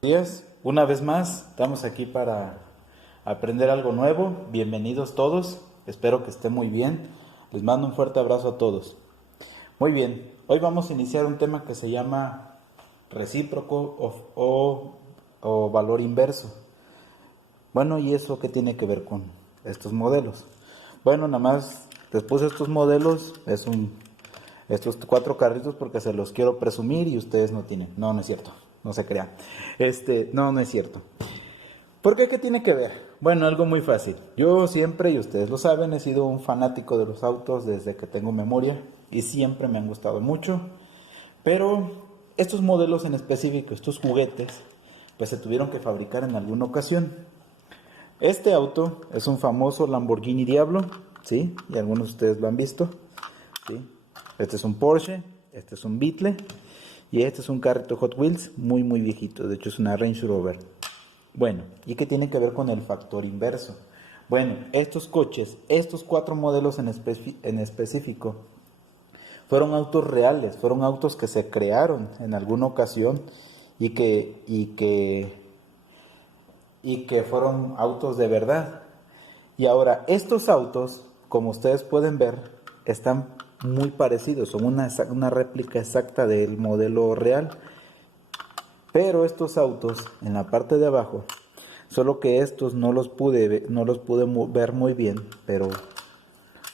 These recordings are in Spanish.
Días, una vez más, estamos aquí para aprender algo nuevo. Bienvenidos todos, espero que estén muy bien. Les mando un fuerte abrazo a todos. Muy bien, hoy vamos a iniciar un tema que se llama recíproco o valor inverso. Bueno, ¿y eso qué tiene que ver con estos modelos? Bueno, nada más les puse estos modelos, estos cuatro carritos porque se los quiero presumir y ustedes no tienen. No, no es cierto, no se crean. No es cierto. ¿Por qué? ¿Qué tiene que ver? Bueno, algo muy fácil. Yo siempre, y ustedes lo saben, he sido un fanático de los autos desde que tengo memoria y siempre me han gustado mucho. Pero estos modelos en específico, estos juguetes, pues se tuvieron que fabricar en alguna ocasión. Este auto es un famoso Lamborghini Diablo, ¿sí? Y algunos de ustedes lo han visto, ¿sí? Este es un Porsche, este es un Beetle y este es un carrito Hot Wheels muy muy viejito, de hecho es una Range Rover. Bueno, ¿y qué tiene que ver con el factor inverso? Bueno, estos coches, estos cuatro modelos en específico, fueron autos reales, fueron autos que se crearon en alguna ocasión y que fueron autos de verdad. Y ahora, estos autos, como ustedes pueden ver, están muy parecidos, son una réplica exacta del modelo real. Pero estos autos, en la parte de abajo, solo que estos no los pude ver muy bien, pero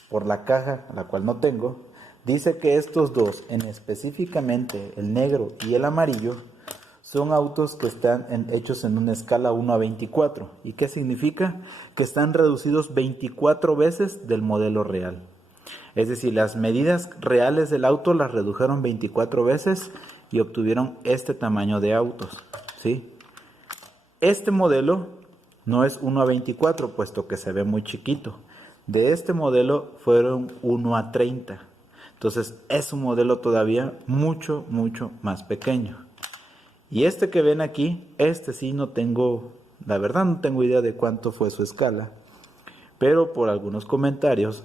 por la caja, la cual no tengo, dice que estos dos, en específicamente el negro y el amarillo, son autos que están hechos en una escala 1:24. ¿Y qué significa? Que están reducidos 24 veces del modelo real. Es decir, las medidas reales del auto las redujeron 24 veces y obtuvieron este tamaño de autos, ¿sí? Este modelo no es 1:24, puesto que se ve muy chiquito. De este modelo fueron 1:30. Entonces es un modelo todavía mucho, mucho más pequeño. Y este que ven aquí, este sí no tengo, la verdad no tengo idea de cuánto fue su escala. Pero por algunos comentarios,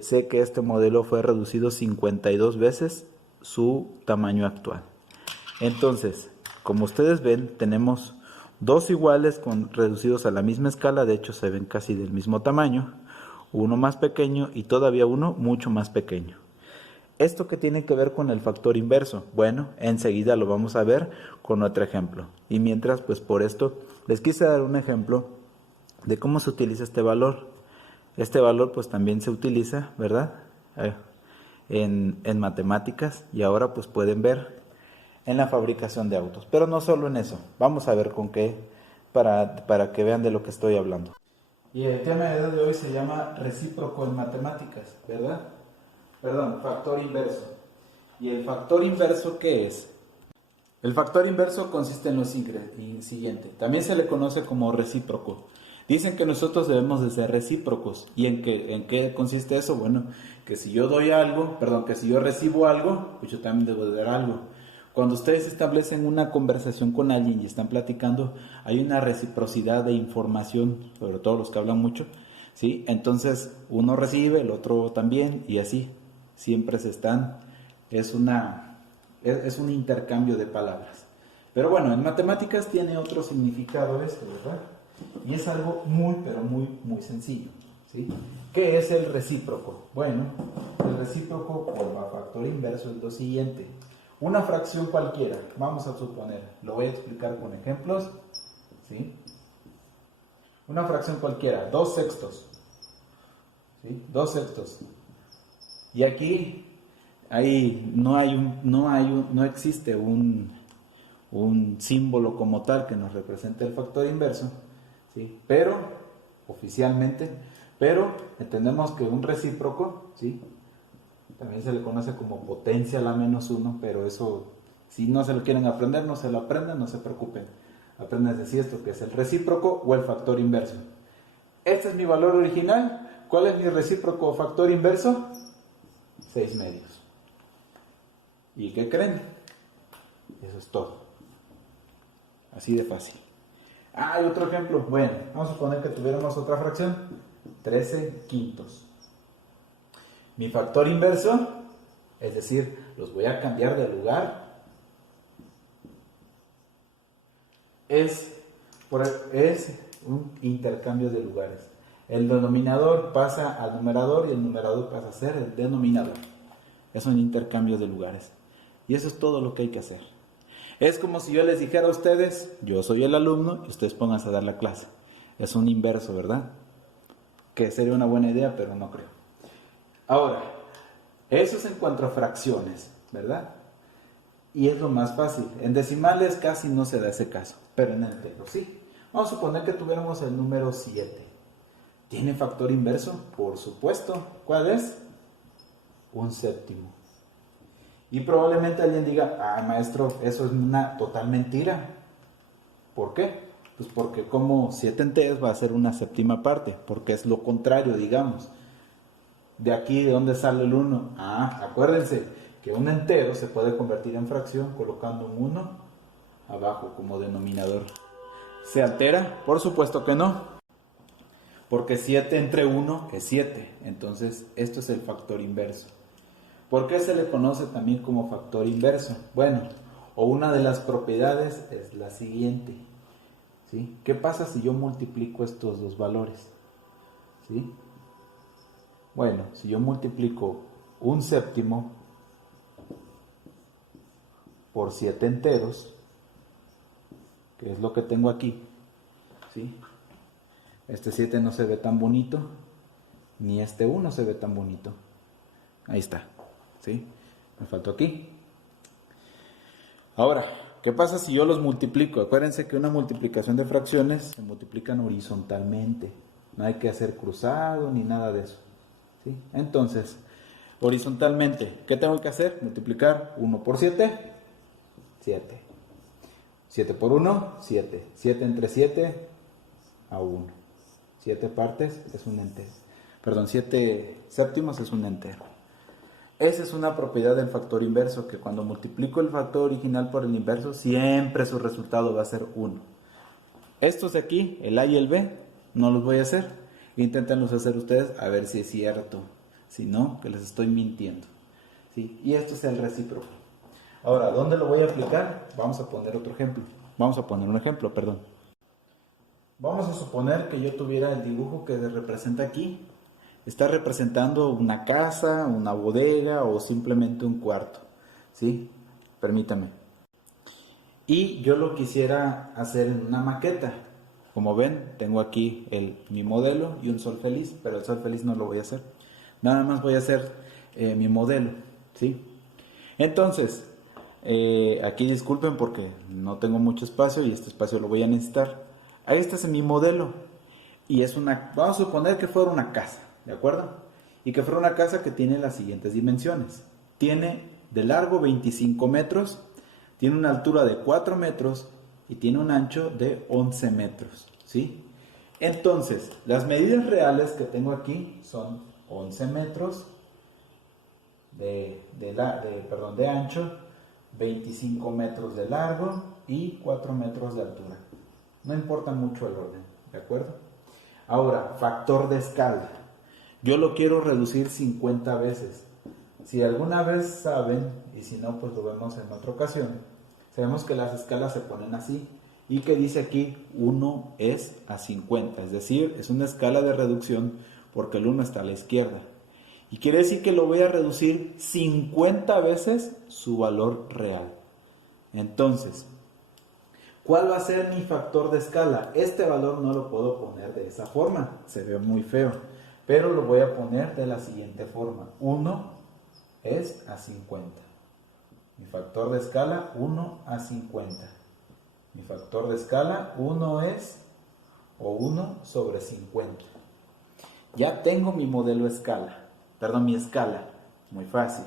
sé que este modelo fue reducido 52 veces su tamaño actual. Entonces, como ustedes ven, tenemos dos iguales reducidos a la misma escala, de hecho se ven casi del mismo tamaño, uno más pequeño y todavía uno mucho más pequeño. ¿Esto qué tiene que ver con el factor inverso? Bueno, enseguida lo vamos a ver con otro ejemplo. Y mientras, pues por esto, les quise dar un ejemplo de cómo se utiliza este valor. Este valor pues también se utiliza, ¿verdad? En matemáticas y ahora pues pueden ver en la fabricación de autos. Pero no solo en eso, vamos a ver con qué para que vean de lo que estoy hablando. Y el tema de hoy se llama recíproco en matemáticas, ¿verdad? Perdón, factor inverso. ¿Y el factor inverso qué es? El factor inverso consiste en lo siguiente. También se le conoce como recíproco. Dicen que nosotros debemos de ser recíprocos. ¿Y en qué consiste eso? Bueno, que si yo doy algo, perdón, que si yo recibo algo, pues yo también debo de dar algo. Cuando ustedes establecen una conversación con alguien y están platicando, hay una reciprocidad de información, sobre todo los que hablan mucho, ¿sí? Entonces uno recibe, el otro también, y así. Siempre es un intercambio de palabras. Pero bueno, en matemáticas tiene otro significado esto, ¿verdad? Y es algo muy, pero muy, muy sencillo, ¿sí? ¿Qué es el recíproco? Bueno, el recíproco por factor inverso es lo siguiente. Una fracción cualquiera, vamos a suponer, lo voy a explicar con ejemplos, ¿sí? Una fracción cualquiera, 2/6, ¿sí? 2/6. Y aquí no existe un símbolo como tal que nos represente el factor inverso, ¿sí? Pero, oficialmente, entendemos que un recíproco, ¿sí? También se le conoce como potencia a la -1, pero eso, si no se lo quieren aprender, no se lo aprendan, no se preocupen. Aprendan a decir esto, que es el recíproco o el factor inverso. Este es mi valor original. ¿Cuál es mi recíproco o factor inverso? 6/2. ¿Y qué creen? Eso es todo. Así de fácil. Hay otro ejemplo. Bueno, vamos a suponer que tuviéramos otra fracción. 13/5. Mi factor inverso, es decir, los voy a cambiar de lugar. es un intercambio de lugares. El denominador pasa al numerador y el numerador pasa a ser el denominador. Es un intercambio de lugares. Y eso es todo lo que hay que hacer. Es como si yo les dijera a ustedes, yo soy el alumno y ustedes pónganse a dar la clase. Es un inverso, ¿verdad? Que sería una buena idea, pero no creo. Ahora, eso es en cuanto a fracciones, ¿verdad? Y es lo más fácil. En decimales casi no se da ese caso, pero en enteros sí. Vamos a suponer que tuviéramos el número 7. ¿Tiene factor inverso? Por supuesto. ¿Cuál es? Un séptimo. Y probablemente alguien diga, ah, maestro, eso es una total mentira. ¿Por qué? Pues porque como 7 enteros va a ser una séptima parte, porque es lo contrario, digamos. De aquí, ¿de dónde sale el 1? Ah, acuérdense que un entero se puede convertir en fracción colocando un 1 abajo como denominador. ¿Se altera? Por supuesto que no. Porque 7 entre 1 es 7. Entonces, esto es el factor inverso. ¿Por qué se le conoce también como factor inverso? Bueno, o una de las propiedades es la siguiente. ¿Sí? ¿Qué pasa si yo multiplico estos dos valores? ¿Sí? Bueno, si yo multiplico un séptimo por 7 enteros, que es lo que tengo aquí, ¿sí? Este 7 no se ve tan bonito, ni este 1 se ve tan bonito. Ahí está, ¿sí? Me faltó aquí. Ahora, ¿qué pasa si yo los multiplico? Acuérdense que una multiplicación de fracciones se multiplican horizontalmente. No hay que hacer cruzado ni nada de eso, ¿sí? Entonces, horizontalmente, ¿qué tengo que hacer? Multiplicar 1 por 7, 7. 7 por 1, 7. 7 entre 7, a 1. 7 partes es un entero. Perdón, 7 séptimos es un entero. Esa es una propiedad del factor inverso, que cuando multiplico el factor original por el inverso, siempre su resultado va a ser 1. Estos de aquí, el A y el B, no los voy a hacer. Inténtenlos hacer ustedes a ver si es cierto. Si no, que les estoy mintiendo. ¿Sí? Y esto es el recíproco. Ahora, ¿dónde lo voy a aplicar? Vamos a poner otro ejemplo. Vamos a poner un ejemplo, perdón. Vamos a suponer que yo tuviera el dibujo que representa aquí. Está representando una casa, una bodega o simplemente un cuarto. ¿Sí? Permítame. Y yo lo quisiera hacer en una maqueta. Como ven, tengo aquí mi modelo y un sol feliz, pero el sol feliz no lo voy a hacer. Nada más voy a hacer mi modelo. ¿Sí? Entonces, aquí disculpen porque no tengo mucho espacio y este espacio lo voy a necesitar. Ahí está es mi modelo. Y es vamos a suponer que fuera una casa, ¿de acuerdo? Y que fuera una casa que tiene las siguientes dimensiones. Tiene de largo 25 metros, tiene una altura de 4 metros y tiene un ancho de 11 metros, ¿sí? Entonces, las medidas reales que tengo aquí son 11 metros de ancho, 25 metros de largo y 4 metros de altura. No importa mucho el orden, ¿de acuerdo? Ahora, factor de escala. Yo lo quiero reducir 50 veces. Si alguna vez saben, y si no, pues lo vemos en otra ocasión, sabemos que las escalas se ponen así y que dice aquí 1 es a 50, es decir, es una escala de reducción porque el 1 está a la izquierda. Y quiere decir que lo voy a reducir 50 veces su valor real. Entonces, ¿cuál va a ser mi factor de escala? Este valor no lo puedo poner de esa forma, se ve muy feo, pero lo voy a poner de la siguiente forma. 1 es a 50. Mi factor de escala 1 a 50. Mi factor de escala 1 es, o 1 sobre 50. Ya tengo mi modelo escala, perdón, mi escala, muy fácil.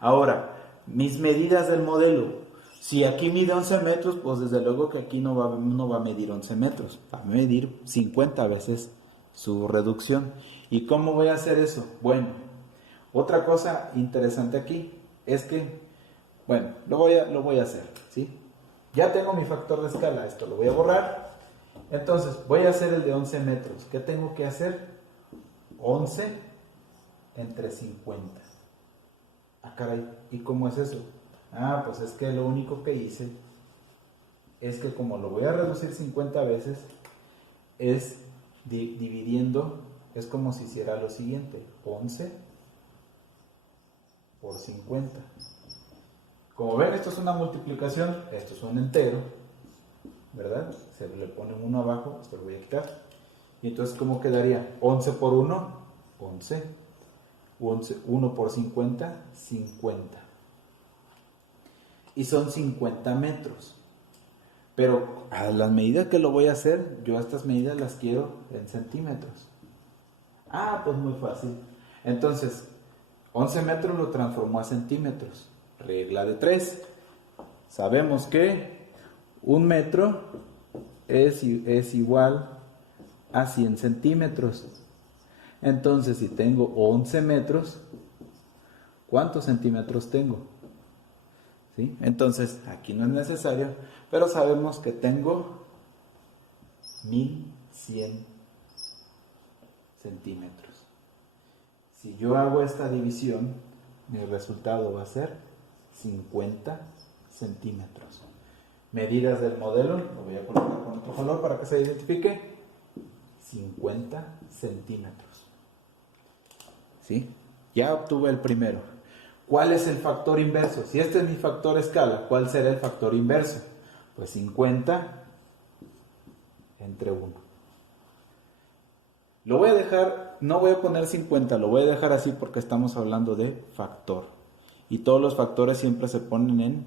Ahora, mis medidas del modelo. Si aquí mide 11 metros, pues desde luego que aquí no va a medir 11 metros, va a medir 50 veces su reducción. ¿Y cómo voy a hacer eso? Bueno, otra cosa interesante aquí es que, bueno, lo voy a hacer, ¿sí? Ya tengo mi factor de escala, esto lo voy a borrar. Entonces, voy a hacer el de 11 metros. ¿Qué tengo que hacer? 11 entre 50. Ah, caray, ¿y cómo es eso? Ah, pues es que lo único que hice es que como lo voy a reducir 50 veces, es dividiendo, es como si hiciera lo siguiente, 11 por 50. Como ven, esto es una multiplicación, esto es un entero, ¿verdad? Se le pone uno abajo, esto lo voy a quitar. Y entonces, ¿cómo quedaría? 11 por 1, 11. 1 por 50, 50. Y son 50 metros. Pero a las medidas que lo voy a hacer, yo estas medidas las quiero en centímetros. Ah, pues muy fácil. Entonces, 11 metros lo transformó a centímetros. Regla de 3. Sabemos que 1 metro es igual a 100 centímetros. Entonces, si tengo 11 metros, ¿cuántos centímetros tengo? ¿Sí? Entonces, aquí no es necesario, pero sabemos que tengo 1100 centímetros. Si yo hago esta división, mi resultado va a ser 50 centímetros. Medidas del modelo, lo voy a colocar con otro color para que se identifique, 50 centímetros. ¿Sí? Ya obtuve el primero. ¿Cuál es el factor inverso? Si este es mi factor escala, ¿cuál será el factor inverso? Pues 50 entre 1. Lo voy a dejar, no voy a poner 50, lo voy a dejar así porque estamos hablando de factor. Y todos los factores siempre se ponen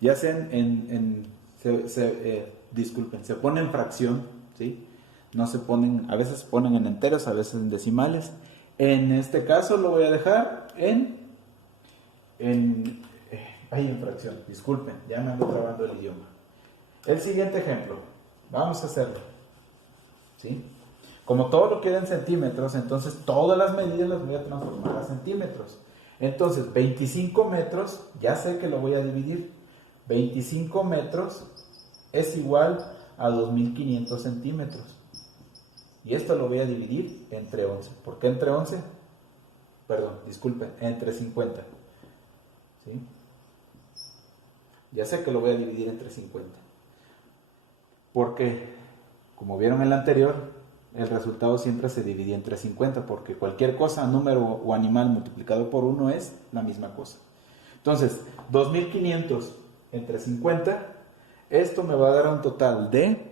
ya sean disculpen, se ponen en fracción, ¿sí? No se ponen, a veces se ponen en enteros, a veces en decimales. En este caso lo voy a dejar en fracción, disculpen, ya me ando trabando el idioma. El siguiente ejemplo, vamos a hacerlo, ¿sí? Como todo lo queda en centímetros, entonces todas las medidas las voy a transformar a centímetros. Entonces, 25 metros, ya sé que lo voy a dividir. 25 metros es igual a 2500 centímetros. Y esto lo voy a dividir entre 11. ¿Por qué entre 11? Perdón, disculpen, entre 50. ¿Sí? Ya sé que lo voy a dividir entre 50. Porque, como vieron en el anterior, el resultado siempre se divide entre 50, porque cualquier cosa, número o animal multiplicado por 1 es la misma cosa. Entonces, 2500 entre 50, esto me va a dar un total de...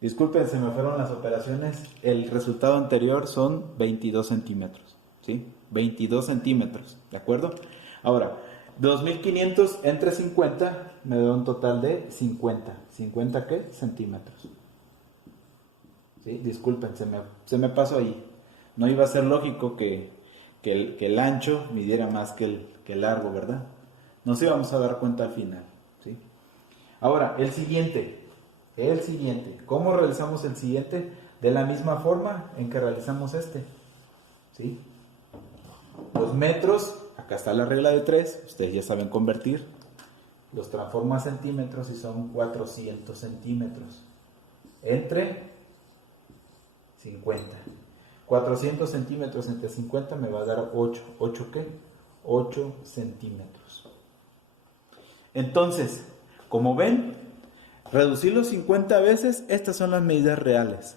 Disculpen, se me fueron las operaciones. El resultado anterior son 22 centímetros. ¿Sí? 22 centímetros, ¿de acuerdo? Ahora, 2500 entre 50 me da un total de 50. ¿50 qué? Centímetros. ¿Sí? Disculpen, se me pasó ahí. No iba a ser lógico que el ancho midiera más que el largo, ¿verdad? Nos íbamos a dar cuenta al final. ¿Sí? Ahora, el siguiente. ¿Cómo realizamos el siguiente? De la misma forma en que realizamos este. ¿Sí? Los metros, acá está la regla de 3, ustedes ya saben convertir. Los transformo a centímetros y son 400 centímetros. Entre 50. 400 centímetros entre 50 me va a dar 8. ¿8 qué? 8 centímetros. Entonces, como ven, reducirlo 50 veces, estas son las medidas reales.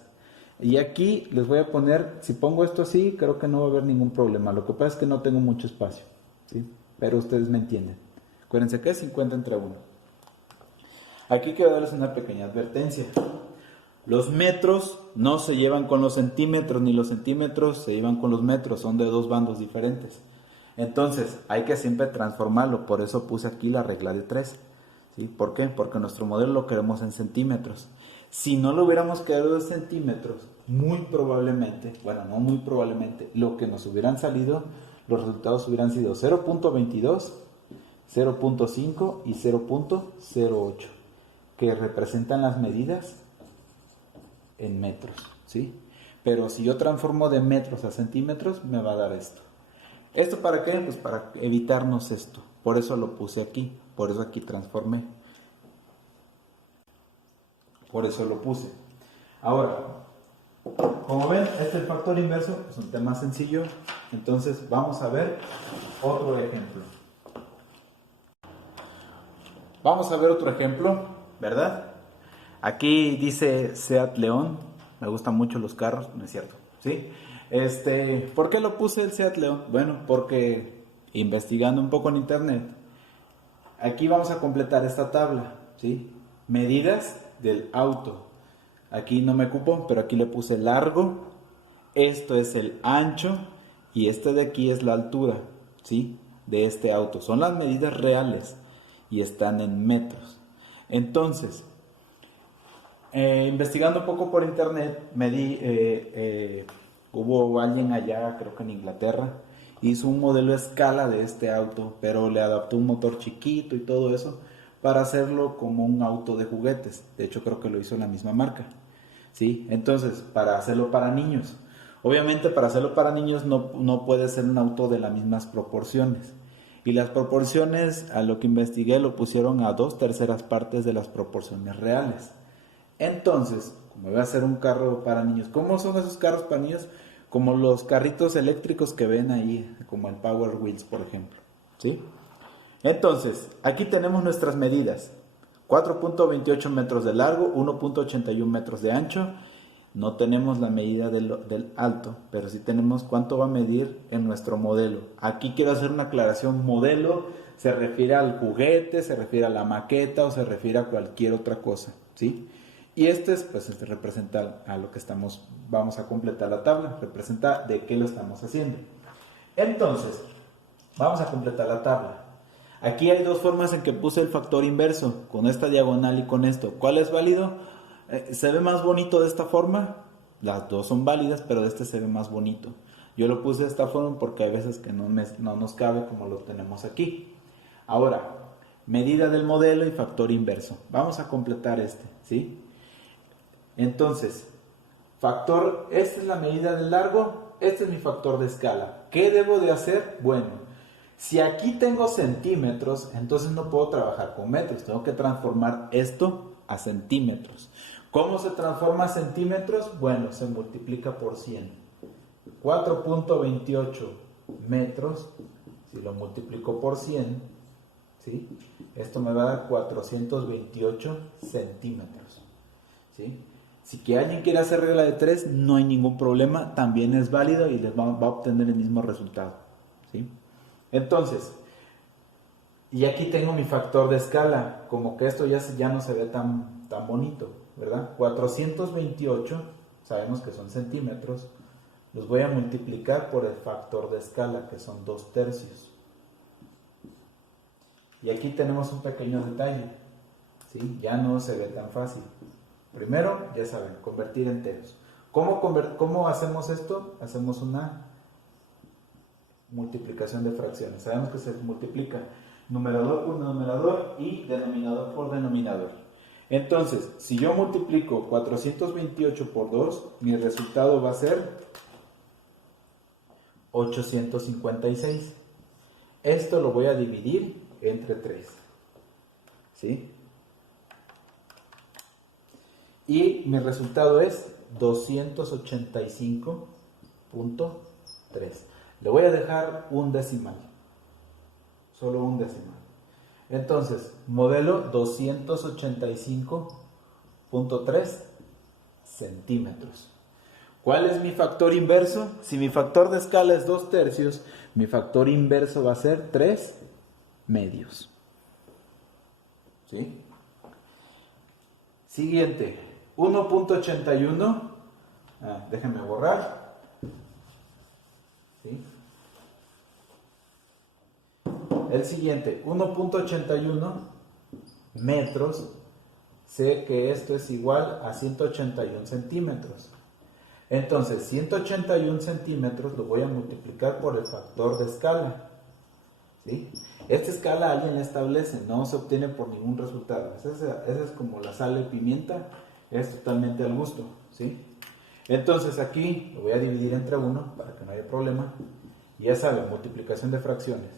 Y aquí les voy a poner, si pongo esto así, creo que no va a haber ningún problema. Lo que pasa es que no tengo mucho espacio, ¿sí? Pero ustedes me entienden. Acuérdense que es 50 entre 1. Aquí quiero darles una pequeña advertencia. Los metros no se llevan con los centímetros, ni los centímetros se llevan con los metros, son de dos bandos diferentes. Entonces, hay que siempre transformarlo, por eso puse aquí la regla de 3. ¿Sí? ¿Por qué? Porque nuestro modelo lo queremos en centímetros. Si no lo hubiéramos quedado en centímetros, muy probablemente, bueno, no muy probablemente, lo que nos hubieran salido, los resultados hubieran sido 0.22, 0.5 y 0.08, que representan las medidas en metros, ¿sí? Pero si yo transformo de metros a centímetros, me va a dar esto. ¿Esto para qué? Pues para evitarnos esto. Por eso lo puse aquí, por eso aquí transformé. Por eso lo puse. Ahora, como ven, este es el factor inverso, es un tema sencillo. Entonces vamos a ver otro ejemplo. vamos a ver otro ejemplo, ¿verdad? Aquí dice Seat León, me gustan mucho los carros, no es cierto, ¿sí? ¿Por qué lo puse el Seat León? Bueno, porque investigando un poco en internet, aquí vamos a completar esta tabla, ¿sí? Medidas del auto. Aquí no me cupo, pero aquí le puse largo, esto es el ancho y este de aquí es la altura, ¿sí? De este auto. Son las medidas reales y están en metros. Entonces, investigando un poco por internet, hubo alguien allá, creo que en Inglaterra, hizo un modelo a escala de este auto, pero le adaptó un motor chiquito y todo eso para hacerlo como un auto de juguetes. De hecho, creo que lo hizo la misma marca, ¿sí? Entonces, para hacerlo para niños. Obviamente, para hacerlo para niños no puede ser un auto de las mismas proporciones. Y las proporciones, a lo que investigué, lo pusieron a 2/3 partes de las proporciones reales. Entonces, como voy a hacer un carro para niños, ¿cómo son esos carros para niños? Como los carritos eléctricos que ven ahí, como el Power Wheels, por ejemplo, ¿sí? Entonces, aquí tenemos nuestras medidas. 4.28 metros de largo, 1.81 metros de ancho. No tenemos la medida del alto, pero sí tenemos cuánto va a medir en nuestro modelo. Aquí quiero hacer una aclaración. Modelo se refiere al juguete, se refiere a la maqueta o se refiere a cualquier otra cosa, ¿sí? Y pues representa a lo que vamos a completar la tabla, representa de qué lo estamos haciendo. Entonces, vamos a completar la tabla. Aquí hay dos formas en que puse el factor inverso, con esta diagonal y con esto. ¿Cuál es válido? ¿Se ve más bonito de esta forma? Las dos son válidas, pero de este se ve más bonito. Yo lo puse de esta forma porque hay veces que no nos cabe como lo tenemos aquí. Ahora, medida del modelo y factor inverso. Vamos a completar ¿sí? Entonces, esta es la medida del largo, este es mi factor de escala. ¿Qué debo de hacer? Bueno, si aquí tengo centímetros, entonces no puedo trabajar con metros, tengo que transformar esto a centímetros. ¿Cómo se transforma a centímetros? Bueno, se multiplica por 100. 4.28 metros, si lo multiplico por 100, ¿sí? Esto me va a dar 428 centímetros, ¿sí? Si que alguien quiere hacer regla de 3, no hay ningún problema, también es válido y va a obtener el mismo resultado, ¿sí? Entonces, y aquí tengo mi factor de escala, como que esto ya no se ve tan bonito, ¿verdad? 428, sabemos que son centímetros, los voy a multiplicar por el factor de escala, que son 2/3. Y aquí tenemos un pequeño detalle, ¿sí? Ya no se ve tan fácil. Primero, ya saben, convertir enteros. ¿Cómo hacemos esto? Hacemos una multiplicación de fracciones. Sabemos que se multiplica numerador por numerador y denominador por denominador. Entonces, si yo multiplico 428 por 2, mi resultado va a ser 856. Esto lo voy a dividir entre 3, ¿sí? Y mi resultado es 285.3. Le voy a dejar un decimal, solo un decimal. Entonces, modelo 285.3 centímetros. ¿Cuál es mi factor inverso? Si mi factor de escala es 2/3, mi factor inverso va a ser 3/2. ¿Sí? Siguiente, 1.81. Déjenme borrar. ¿Sí? El siguiente, 1.81 metros. Sé que esto es igual a 181 centímetros. Entonces, 181 centímetros lo voy a multiplicar por el factor de escala, ¿sí? Esta escala alguien la establece, no se obtiene por ningún resultado. Esa es como la sal y pimienta, es totalmente al gusto, ¿sí? Entonces aquí lo voy a dividir entre 1 para que no haya problema. Y ya saben, multiplicación de fracciones.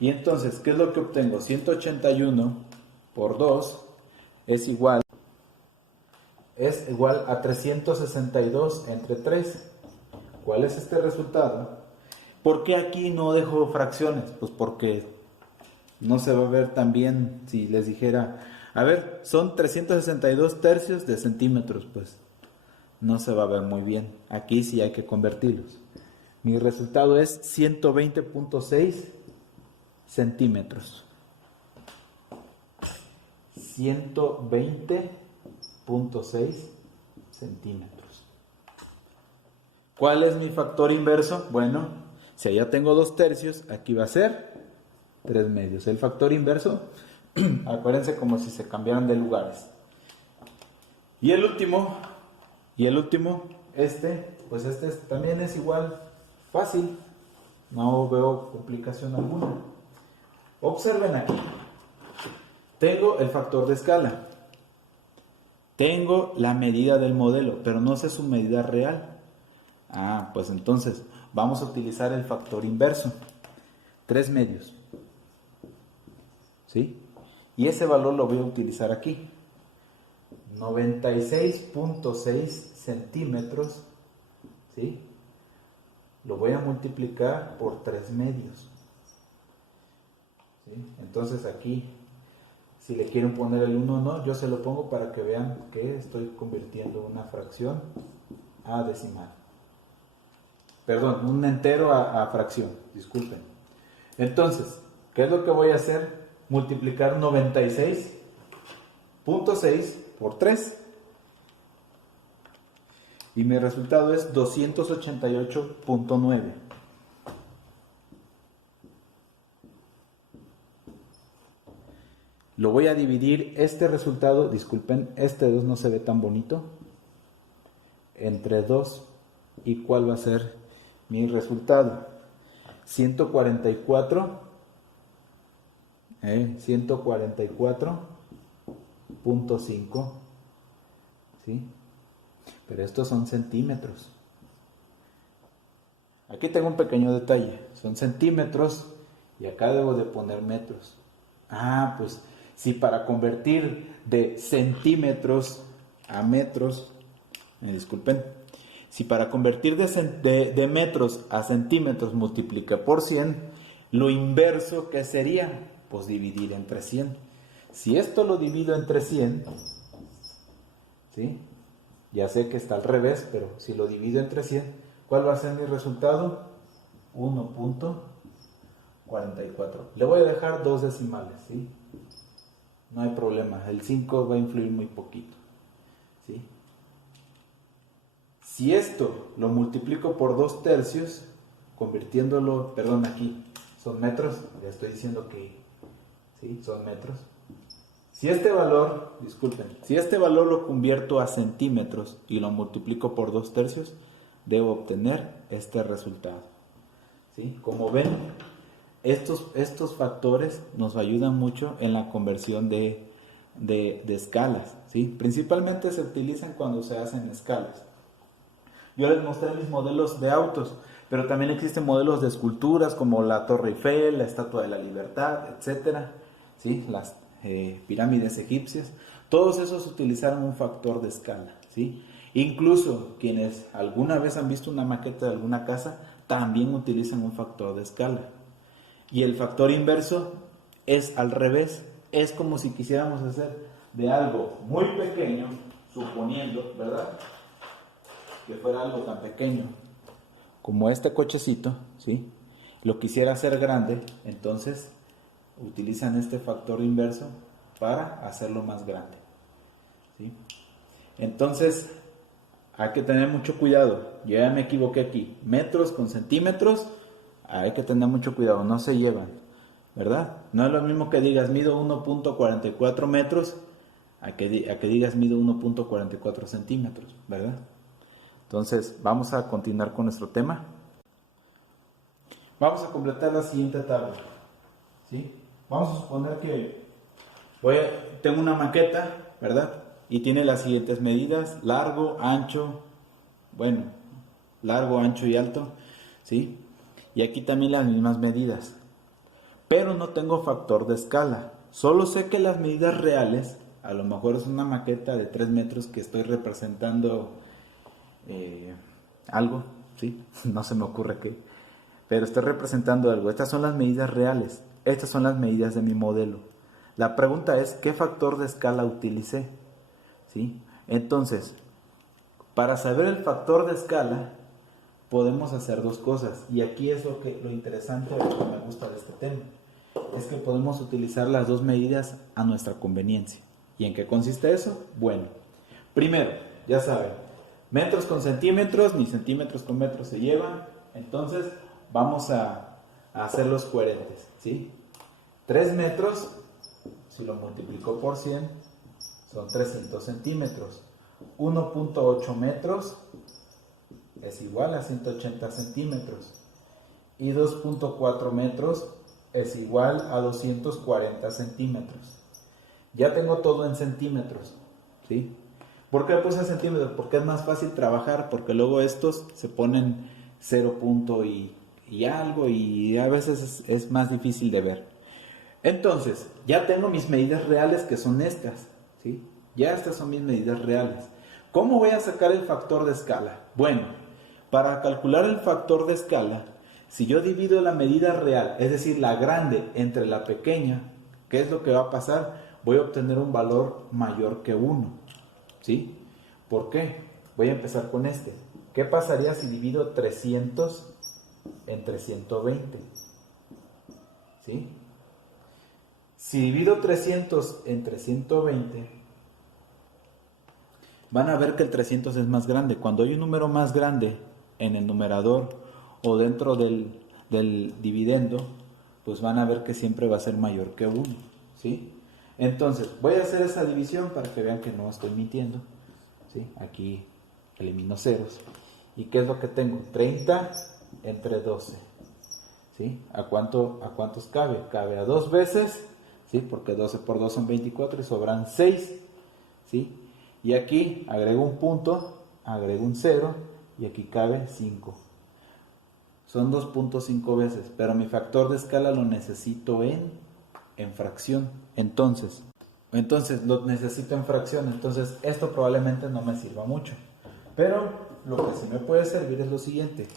Y entonces, ¿qué es lo que obtengo? 181 por 2 es igual a 362 entre 3. ¿Cuál es este resultado? ¿Por qué aquí no dejo fracciones? Pues porque no se va a ver tan bien si les dijera, a ver, son 362 tercios de centímetros, pues no se va a ver muy bien. Aquí sí hay que convertirlos. Mi resultado es 120.6 centímetros. 120.6 centímetros. ¿Cuál es mi factor inverso? Bueno, si allá tengo 2 tercios, aquí va a ser 3 medios. El factor inverso, acuérdense como si se cambiaran de lugares. Y el último, pues este también es igual, fácil. No veo complicación alguna. Observen aquí. Tengo el factor de escala. Tengo la medida del modelo, pero no sé su medida real. Pues entonces vamos a utilizar el factor inverso. 3 medios. ¿Sí? Y ese valor lo voy a utilizar aquí. 96.6 centímetros. ¿Sí? Lo voy a multiplicar por 3 medios. ¿Sí? Entonces aquí, si le quieren poner el 1 o no, yo se lo pongo para que vean que estoy convirtiendo una fracción a decimal. Perdón, un entero a fracción, disculpen. Entonces, ¿qué es lo que voy a hacer? Multiplicar 96.6 por 3. Y mi resultado es 288.9. Lo voy a dividir este resultado, disculpen, este 2 no se ve tan bonito, entre 2. ¿Y cuál va a ser mi resultado? 144.5, ¿sí? Pero estos son centímetros. Aquí tengo un pequeño detalle, son centímetros y acá debo de poner metros. Pues si para convertir de centímetros a metros, me disculpen, si para convertir de metros a centímetros multiplica por 100, lo inverso, ¿qué sería? Pues dividir entre 100. Si esto lo divido entre 100, ¿sí? Ya sé que está al revés, pero si lo divido entre 100, ¿cuál va a ser mi resultado? 1.44. Le voy a dejar 2 decimales, ¿sí? No hay problema, el 5 va a influir muy poquito, ¿sí? Si esto lo multiplico por 2 tercios, convirtiéndolo, perdón, aquí son metros, ya estoy diciendo que ¿sí? Son metros. Si este valor, disculpen, si este valor lo convierto a centímetros y lo multiplico por 2 tercios, debo obtener este resultado, ¿sí? Como ven, estos factores nos ayudan mucho en la conversión de escalas, ¿sí? Principalmente se utilizan cuando se hacen escalas. Yo les mostré mis modelos de autos, pero también existen modelos de esculturas como la Torre Eiffel, la Estatua de la Libertad, etcétera, ¿sí? Las pirámides egipcias. Todos esos utilizaron un factor de escala, ¿sí? Incluso quienes alguna vez han visto una maqueta de alguna casa también utilizan un factor de escala. Y el factor inverso es al revés. Es como si quisiéramos hacer de algo muy pequeño, suponiendo, ¿verdad?, que fuera algo tan pequeño como este cochecito, ¿sí? Lo quisiera hacer grande, entonces utilizan este factor inverso para hacerlo más grande, ¿sí? Entonces hay que tener mucho cuidado. Yo ya me equivoqué aquí, metros con centímetros, hay que tener mucho cuidado, no se llevan, ¿verdad? No es lo mismo que digas mido 1.44 metros a que digas mido 1.44 centímetros, ¿verdad? Entonces vamos a continuar con nuestro tema. Vamos a completar la siguiente tabla, ¿sí? Vamos a suponer que tengo una maqueta, ¿verdad? Y tiene las siguientes medidas: largo, ancho, largo, ancho y alto, ¿sí? Y aquí también las mismas medidas. Pero no tengo factor de escala. Solo sé que las medidas reales, a lo mejor es una maqueta de 3 metros que estoy representando algo, ¿sí? No se me ocurre qué. Pero estoy representando algo. Estas son las medidas reales. estas son las medidas de mi modelo. La pregunta es, ¿qué factor de escala utilicé? ¿Sí? Entonces, para saber el factor de escala, podemos hacer dos cosas. Y aquí es lo interesante o lo que me gusta de este tema. Es que podemos utilizar las dos medidas a nuestra conveniencia. ¿Y en qué consiste eso? Bueno, primero, ya saben, metros con centímetros, ni centímetros con metros se llevan. Entonces, vamos a hacerlos coherentes, ¿sí? 3 metros, si lo multiplico por 100, son 300 centímetros. 1.8 metros es igual a 180 centímetros. Y 2.4 metros es igual a 240 centímetros. Ya tengo todo en centímetros, ¿sí? ¿Por qué puse centímetros? Porque es más fácil trabajar, porque luego estos se ponen 0 punto y algo, y a veces es más difícil de ver. Entonces, ya tengo mis medidas reales, que son estas, ¿sí? Ya estas son mis medidas reales. ¿Cómo voy a sacar el factor de escala? Bueno, para calcular el factor de escala, si yo divido la medida real, es decir, la grande entre la pequeña, ¿qué es lo que va a pasar? Voy a obtener un valor mayor que 1, ¿sí? ¿Por qué? Voy a empezar con este. ¿Qué pasaría si divido 300 entre 120? ¿Sí? Si divido 300 entre 120, van a ver que el 300 es más grande. Cuando hay un número más grande en el numerador o dentro del dividendo, pues van a ver que siempre va a ser mayor que 1, ¿sí? Entonces, voy a hacer esa división para que vean que no estoy mintiendo, ¿sí? Aquí elimino ceros. ¿Y qué es lo que tengo? 30 entre 12, ¿sí? ¿A cuántos cabe? Cabe a 2 veces, ¿sí? Porque 12 por 2 son 24 y sobran 6, ¿sí? Y aquí agrego un punto, agrego un 0 y aquí cabe 5. Son 2.5 veces, pero mi factor de escala lo necesito en fracción. Entonces lo necesito en fracción. Entonces esto probablemente no me sirva mucho. Pero lo que sí me puede servir es lo siguiente.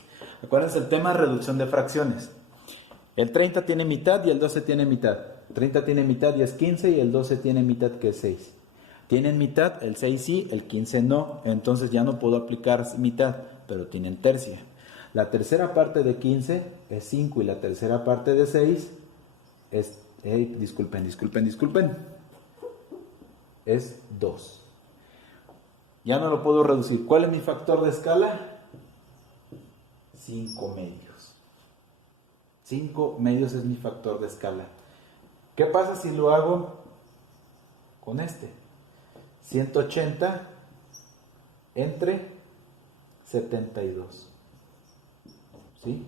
Acuérdense el tema de reducción de fracciones. El 30 tiene mitad y el 12 tiene mitad. 30 tiene mitad y es 15 y el 12 tiene mitad que es 6. Tienen mitad, el 6 sí, el 15 no. Entonces ya no puedo aplicar mitad, pero tienen tercia. La tercera parte de 15 es 5 y la tercera parte de 6 es... disculpen. Es 2. Ya no lo puedo reducir. ¿Cuál es mi factor de escala? 5 medios. 5 medios es mi factor de escala. ¿Qué pasa si lo hago con este? 180 entre 72. ¿Sí?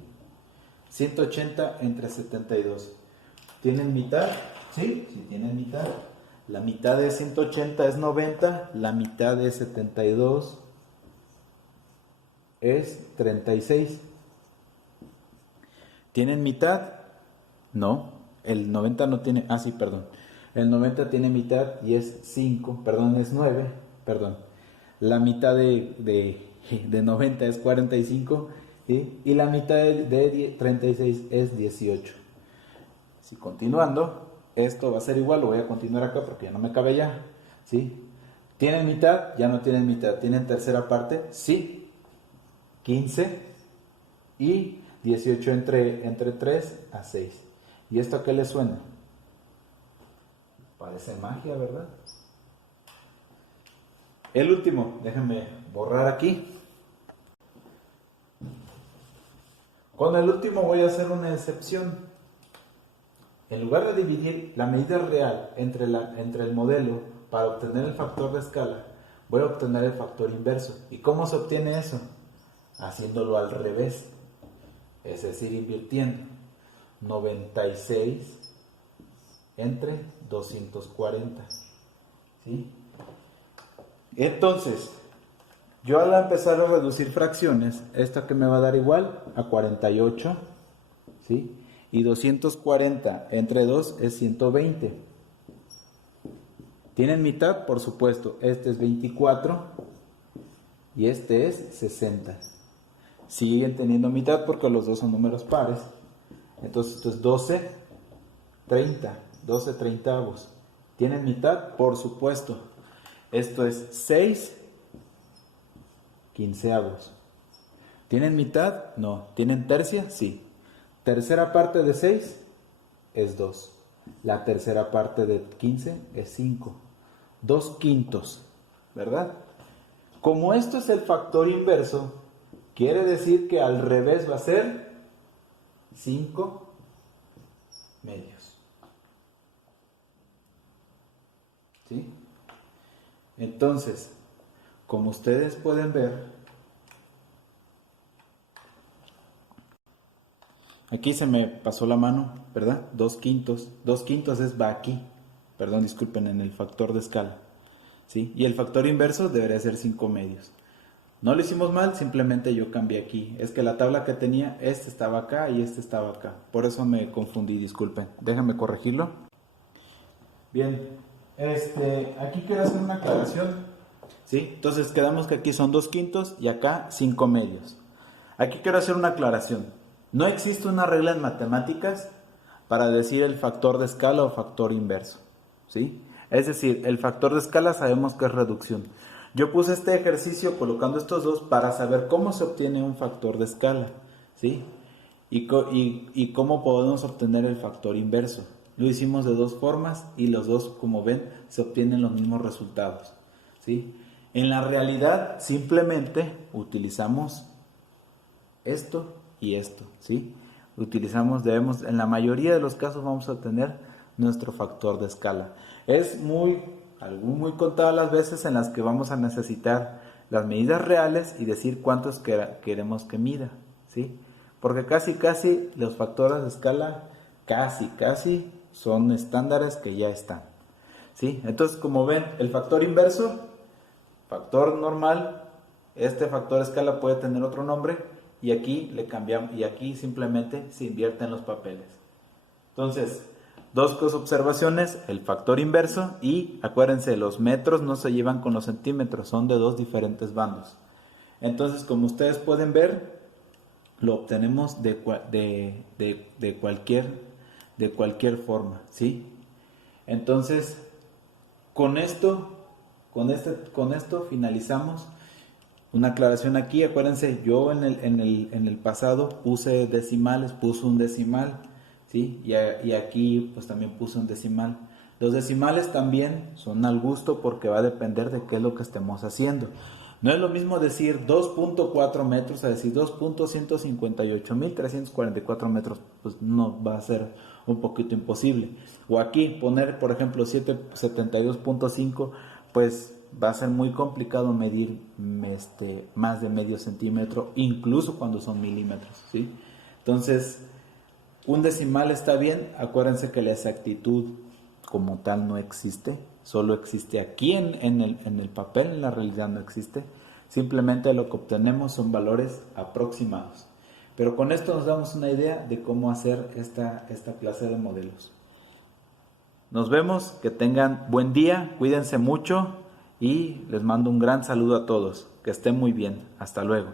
180 entre 72. ¿Tienen mitad? Sí, sí tienen mitad. La mitad de 180 es 90, la mitad de 72 es 36. ¿Tienen mitad? No, el 90 no tiene, sí, perdón. El 90 tiene mitad y es 5, perdón, es 9, perdón. La mitad de 90 es 45, ¿sí? Y la mitad de 36 es 18. Si continuando, esto va a ser igual, lo voy a continuar acá porque ya no me cabe ya, ¿sí? ¿Tienen mitad? Ya no tienen mitad. ¿Tienen tercera parte? Sí. 15 y 18 entre 3 a 6. ¿Y esto a qué le suena? Parece magia, ¿verdad? El último, déjenme borrar aquí. Con el último voy a hacer una excepción. En lugar de dividir la medida real entre el modelo para obtener el factor de escala, voy a obtener el factor inverso. ¿Y cómo se obtiene eso? Haciéndolo al revés, es decir, invirtiendo 96 entre 240, ¿sí? Entonces, yo al empezar a reducir fracciones, esto que me va a dar igual a 48, ¿sí? Y 240 entre 2 es 120. ¿Tienen mitad? Por supuesto. Este es 24 y este es 60. Siguen teniendo mitad porque los dos son números pares. Entonces esto es 12 30, 12 treintavos. ¿Tienen mitad? Por supuesto. Esto es 6 quinceavos. ¿Tienen mitad? No. ¿Tienen tercia? Sí. Tercera parte de 6 es 2. La tercera parte de 15 es 5. 2 quintos, ¿verdad? Como esto es el factor inverso, quiere decir que al revés va a ser 5 medios. ¿Sí? Entonces, como ustedes pueden ver, aquí se me pasó la mano, ¿verdad? 2 quintos. 2 quintos va aquí. Perdón, disculpen, en el factor de escala. ¿Sí? Y el factor inverso debería ser 5 medios. No lo hicimos mal, simplemente yo cambié aquí. Es que la tabla que tenía, este estaba acá y este estaba acá. Por eso me confundí, disculpen. Déjenme corregirlo. Bien, aquí quiero hacer una aclaración. ¿Sí? Entonces quedamos que aquí son 2 quintos y acá 5 medios. Aquí quiero hacer una aclaración. No existe una regla en matemáticas para decir el factor de escala o factor inverso. ¿Sí? Es decir, el factor de escala sabemos que es reducción. Yo puse este ejercicio colocando estos dos para saber cómo se obtiene un factor de escala, ¿sí? Y cómo podemos obtener el factor inverso. Lo hicimos de dos formas y los dos, como ven, se obtienen los mismos resultados, ¿sí? En la realidad, simplemente utilizamos esto y esto, ¿sí? En la mayoría de los casos vamos a obtener nuestro factor de escala. Es muy contadas las veces en las que vamos a necesitar las medidas reales y decir cuántos queremos que mida, ¿sí? Porque casi los factores de escala casi son estándares que ya están, ¿sí? Entonces, como ven, el factor inverso, factor normal, este factor de escala puede tener otro nombre y aquí le cambiamos y aquí simplemente se invierten los papeles. Entonces, dos observaciones, el factor inverso y acuérdense, los metros no se llevan con los centímetros, son de dos diferentes bandos. Entonces, como ustedes pueden ver, lo obtenemos de cualquier forma, ¿sí? Entonces, con esto finalizamos. Una aclaración aquí, acuérdense, yo en el pasado puse decimales, puse un decimal, ¿sí? Y aquí pues también puse un decimal. Los decimales también son al gusto porque va a depender de qué es lo que estemos haciendo. No es lo mismo decir 2.4 metros a decir 2.158.344 metros, pues no, va a ser un poquito imposible. O aquí poner, por ejemplo, 72.5, pues va a ser muy complicado medir más de medio centímetro, incluso cuando son milímetros, ¿sí? Entonces, un decimal está bien. Acuérdense que la exactitud como tal no existe, solo existe aquí en el papel, en la realidad no existe. Simplemente lo que obtenemos son valores aproximados. Pero con esto nos damos una idea de cómo hacer esta clase de modelos. Nos vemos, que tengan buen día, cuídense mucho y les mando un gran saludo a todos. Que estén muy bien. Hasta luego.